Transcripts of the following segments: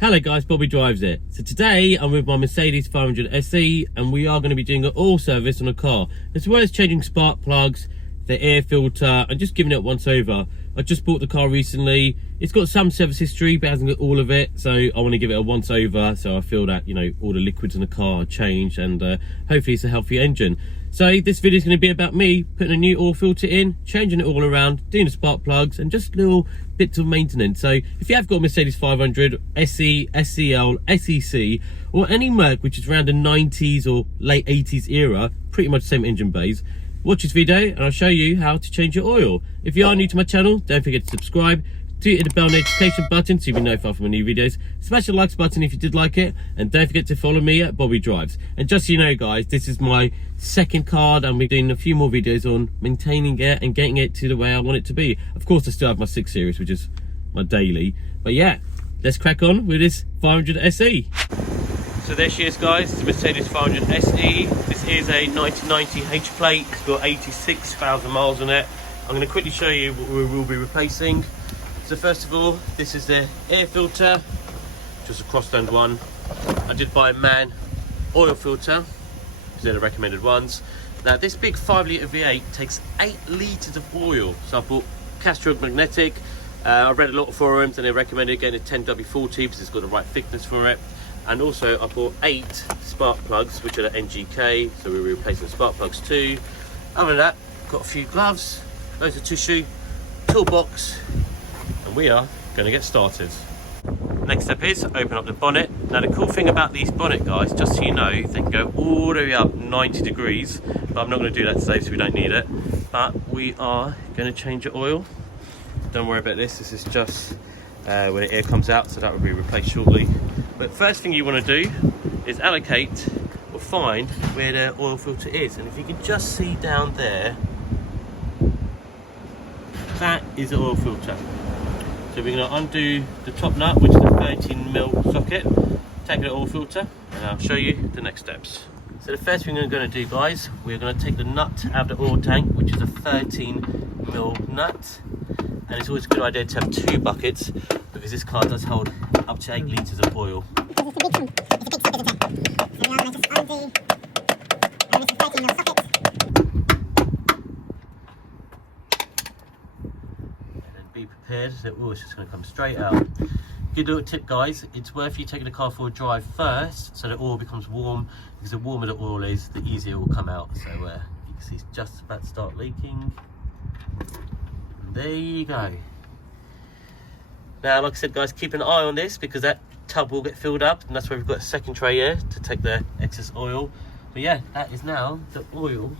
Hello guys, Bobby Drives here. So today I'm with my Mercedes 500 SE and we are going to be doing an oil service on a car, as well as changing spark plugs, the air filter, and just giving it once over. I just bought the car recently. It's got some service history but hasn't got all of it, so I want to give it a once over so I feel that, you know, all the liquids in the car are changed and hopefully it's a healthy engine. So this video is going to be about me putting a new oil filter in, changing it all around, doing the spark plugs and just little bits of maintenance. So if you have got a Mercedes 500 SE, SEL, SEC or any Merc which is around the 90s or late 80s era, pretty much the same engine bays, watch this video and I'll show you how to change your oil. If you are new to my channel, don't forget to subscribe. Do hit the bell notification button so you'll be notified for my new videos. Smash the likes button if you did like it, and don't forget to follow me at Bobby Drives. And just so you know guys, this is my second car and we're doing a few more videos on maintaining it and getting it to the way I want it to be. Of course I still have my 6 Series, which is my daily, but yeah, let's crack on with this 500 SE. So there she is guys, the Mercedes 500 SE. This is a 1990 H plate, it's got 86,000 miles on it. I'm going to quickly show you what we will be replacing. So first of all, this is the air filter, just a cross-toned one. I did buy a MAN oil filter, because they're the recommended ones. Now this big 5 litre V8 takes 8 litres of oil. So I bought Castrol magnetic. I read a lot of forums and they recommended getting a 10W40 because it's got the right thickness for it. And also I bought 8 spark plugs, which are the NGK, so we're replacing the spark plugs too. Other than that, got a few gloves, loads of tissue, toolbox, and we are going to get started. Next step is open up the bonnet. Now the cool thing about these bonnet guys, just so you know, they can go all the way up 90 degrees, but I'm not going to do that today so we don't need it. But we are going to change the oil. Don't worry about this, this is just when the air comes out, so that will be replaced shortly. But first thing you want to do is allocate or find where the oil filter is, and if you can just see down there, that is the oil filter. So we're going to undo the top nut, which is a 13mm socket, take the oil filter, and I'll show you the next steps. So the first thing we're going to do guys, we're going to take the nut out of the oil tank, which is a 13mm nut. And it's always a good idea to have 2 buckets, because this car does hold up to 8 litres of oil. It's a big socket, isn't it? So now I just undo, and it's a 13mm socket. Be prepared that oil is just going to come straight out. Good little tip guys, it's worth you taking the car for a drive first so the oil becomes warm, because the warmer the oil is, the easier it will come out. So you can see it's just about to start leaking. And there you go. Now like I said guys, keep an eye on this because that tub will get filled up, and that's where we've got a second tray here to take the excess oil. But yeah, that is now the oil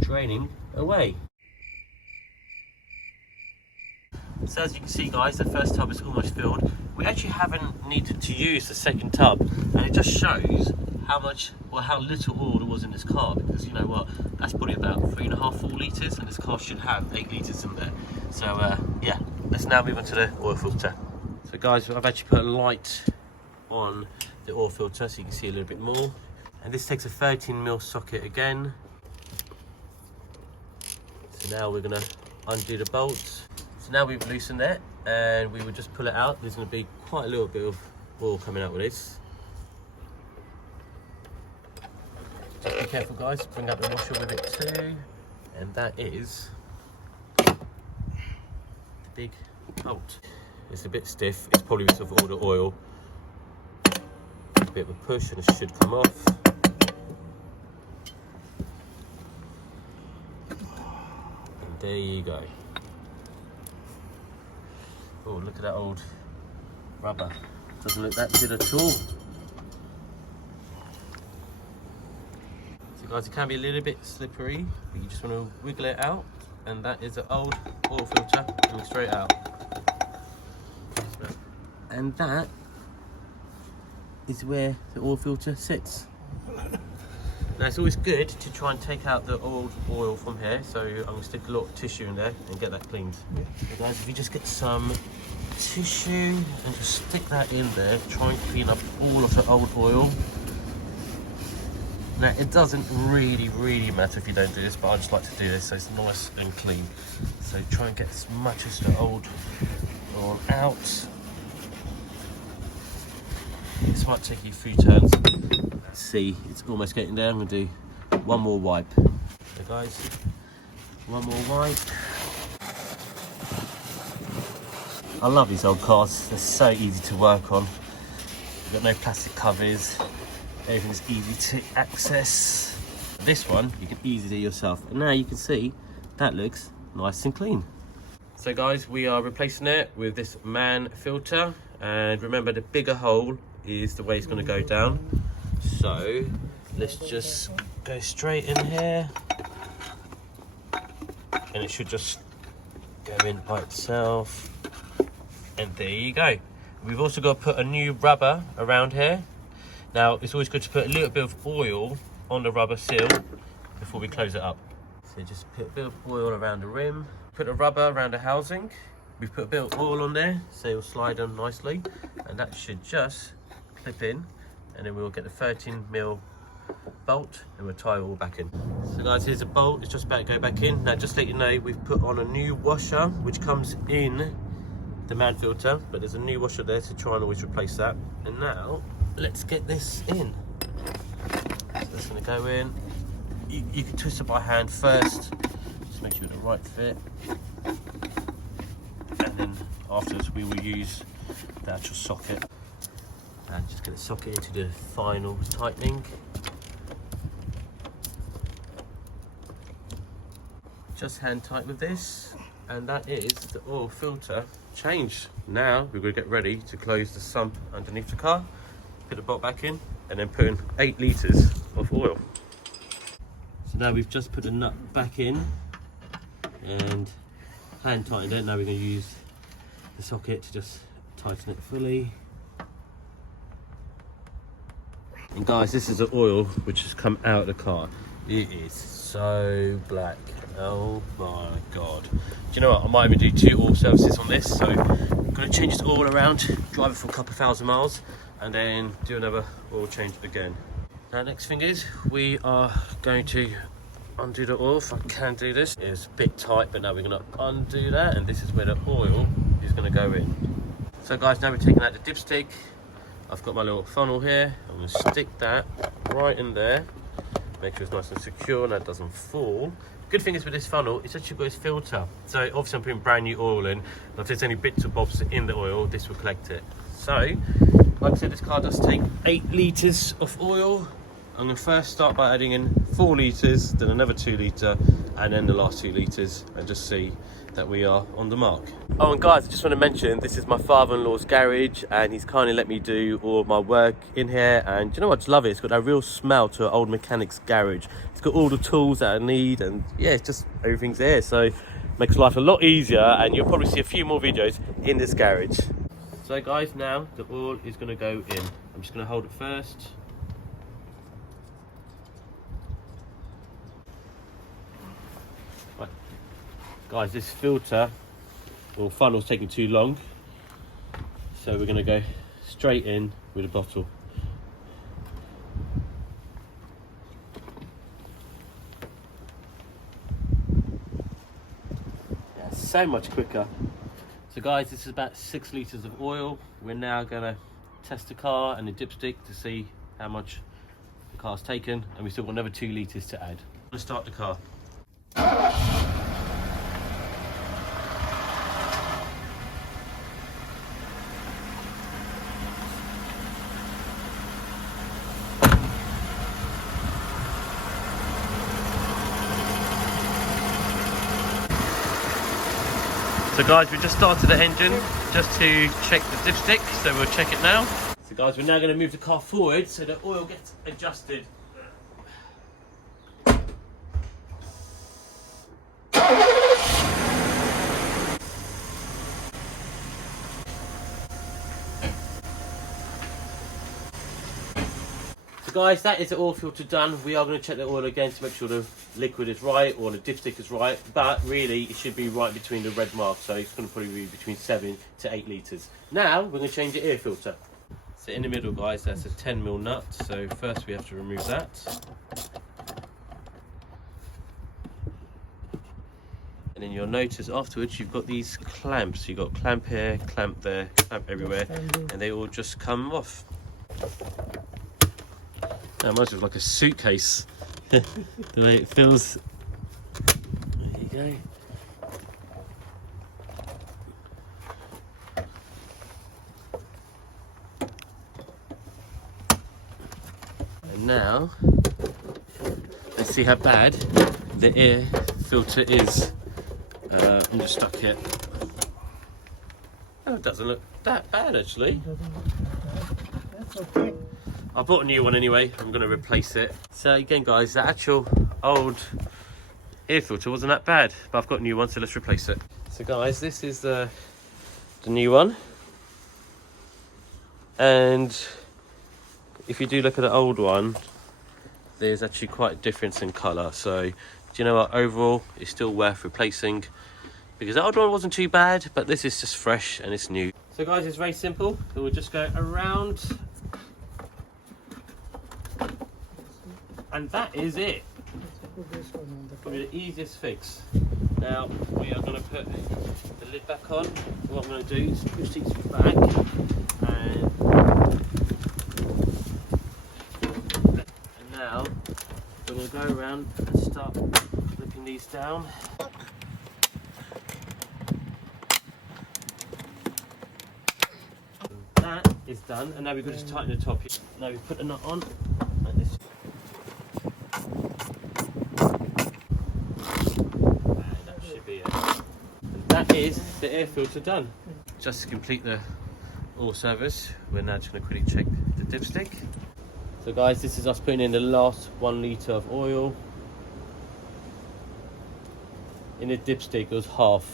draining away. So as you can see guys, the first tub is almost filled. We actually haven't needed to use the second tub, and it just shows how much or how little oil there was in this car, because you know what, that's probably about 3.5-4 litres, and this car should have 8 litres in there. So yeah, let's now move on to the oil filter. So guys, I've actually put a light on the oil filter so you can see a little bit more, and this takes a 13mm socket again. So now we're going to undo the bolts. So now we've loosened it and we will just pull it out. There's going to be quite a little bit of oil coming out with this. Just be careful guys, bring up the washer with it too. And that is the big bolt. It's a bit stiff, it's probably because of all the oil. A bit of a push and it should come off. And there you go. Oh, look at that old rubber. Doesn't look that good at all. So guys, it can be a little bit slippery, but you just want to wiggle it out, and that is the old oil filter coming straight out. And that is where the oil filter sits. Now it's always good to try and take out the old oil from here, so I'm going to stick a lot of tissue in there and get that cleaned. So guys, if you just get some tissue and just stick that in there, try and clean up all of the old oil. Now it doesn't really matter if you don't do this, but I just like to do this so it's nice and clean. So try and get as much as the old oil out. This might take you a few turns. Let's see, it's almost getting there. I'm going to do one more wipe. So guys, one more wipe. I love these old cars. They're so easy to work on. You've got no plastic covers. Everything's easy to access. This one you can easily do yourself. And now you can see that looks nice and clean. So guys, we are replacing it with this man filter. And remember, the bigger hole is the way it's going to go down. So let's just go straight in here. And it should just go in by itself. And there you go. We've also got to put a new rubber around here. Now, it's always good to put a little bit of oil on the rubber seal before we close it up. So just put a bit of oil around the rim. Put a rubber around the housing. We've put a bit of oil on there, so it'll slide on nicely. And that should just clip in. And then we'll get the 13mm bolt and we'll tie it all back in. So guys, here's a bolt. It's just about to go back in. Now, just to let you know, we've put on a new washer, which comes in the man filter, but there's a new washer there to try and always replace that. And now let's get this in. So that's going to go in. You can twist it by hand first, just make sure you're the right fit, and then afterwards we will use the actual socket and just get the socket into the final tightening. Just hand tight with this, and that is the oil filter changed. Now we're going to get ready to close the sump underneath the car, put the bolt back in, and then put in 8 litres of oil. So now we've just put the nut back in and hand tightened it. Now we're going to use the socket to just tighten it fully. And guys, this is the oil which has come out of the car. It is so black. Oh my god. Do you know what? I might even do 2 oil services on this. So I'm going to change this oil around, drive it for a couple of thousand miles, and then do another oil change again. Now, next thing is we are going to undo the oil. If I can do this, it's a bit tight, but now we're going to undo that, and this is where the oil is going to go in. So guys, now we're taking out the dipstick. I've got my little funnel here. I'm going to stick that right in there, make sure it's nice and secure and that doesn't fall. Good thing is with this funnel, it's actually got its filter. So obviously I'm putting brand new oil in, and if there's any bits or bobs in the oil, this will collect it. So, like I said, this car does take 8 litres of oil. I'm going to first start by adding in 4 litres, then another 2 litre, and then the last 2 litres, and just see that we are on the mark. Oh, and guys, I just want to mention, this is my father-in-law's garage, and he's kindly let me do all of my work in here. And do you know what? I just love it. It's got that real smell to an old mechanic's garage. It's got all the tools that I need, and yeah, it's just everything's there. So it makes life a lot easier, and you'll probably see a few more videos in this garage. So guys, now the oil is going to go in. I'm just going to hold it first. Right. Guys, this filter or funnel's taking too long, so we're going to go straight in with a bottle. Yeah, so much quicker. So guys, this is about 6 litres of oil. We're now going to test the car and the dipstick to see how much the car's taken, and we still got another 2 litres to add. Let's start the car. So guys, we just started the engine just to check the dipstick, so we'll check it now. So guys, we're now going to move the car forward so the oil gets adjusted. Guys, that is the oil filter done. We are going to check the oil again to make sure the liquid is right or the dipstick is right, but really it should be right between the red mark, so it's going to probably be between 7 to 8 litres. Now we're going to change the air filter. So in the middle, guys, that's a 10mm nut, so first we have to remove that. And then you'll notice afterwards you've got these clamps. You've got clamp here, clamp there, clamp everywhere, and they all just come off. That reminds me of like a suitcase. The way it feels. There you go. And now, let's see how bad the air filter is. I'm just stuck here. Oh, it doesn't look that bad actually. That's okay. I bought a new one anyway. I'm going to replace it. So again, guys, the actual old air filter wasn't that bad, but I've got a new one, so let's replace it. So guys, this is the new one. And if you do look at the old one, there's actually quite a difference in colour. So do you know what? Overall, it's still worth replacing because the old one wasn't too bad, but this is just fresh and it's new. So guys, it's very simple. We'll just go around. And that is it. Probably the easiest fix. Now we are going to put the lid back on. What I'm going to do is push these back and now we're going to go around and start flipping these down. That is done, and now we've got to just tighten the top here. Now we put the nut on like this. That is the air filter done. Just to complete the oil service, we're now just going to quickly check the dipstick. So guys, this is us putting in the last 1 litre of oil. In the dipstick it was half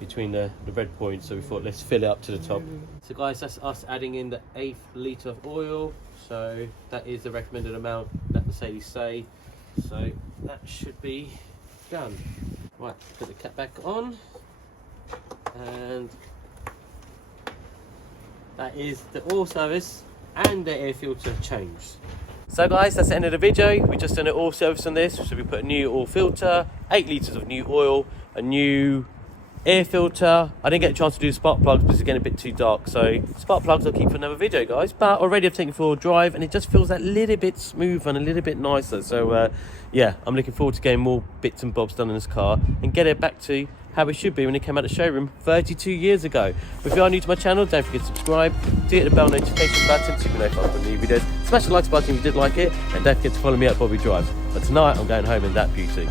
between the red points, so we thought let's fill it up to the top. So guys, that's us adding in the 1/8 litre of oil. So that is the recommended amount that Mercedes say. So that should be done. Right, put the cap back on, and that is the oil service and the air filter changed. So guys, that's the end of the video. We just done an oil service on this, so we put a new oil filter, 8 litres of new oil, a new air filter. I didn't get a chance to do the spark plugs because it's getting a bit too dark, so spark plugs I'll keep for another video, guys. But already I've taken it for a drive and it just feels that little bit smoother and a little bit nicer. So yeah, I'm looking forward to getting more bits and bobs done in this car and get it back to how it should be when it came out of the showroom 32 years ago. If you are new to my channel, don't forget to subscribe, do hit the bell notification button so you can notify for new videos. Smash the like button if you did like it, and don't forget to follow me at Bobby Drives. But tonight I'm going home in that beauty.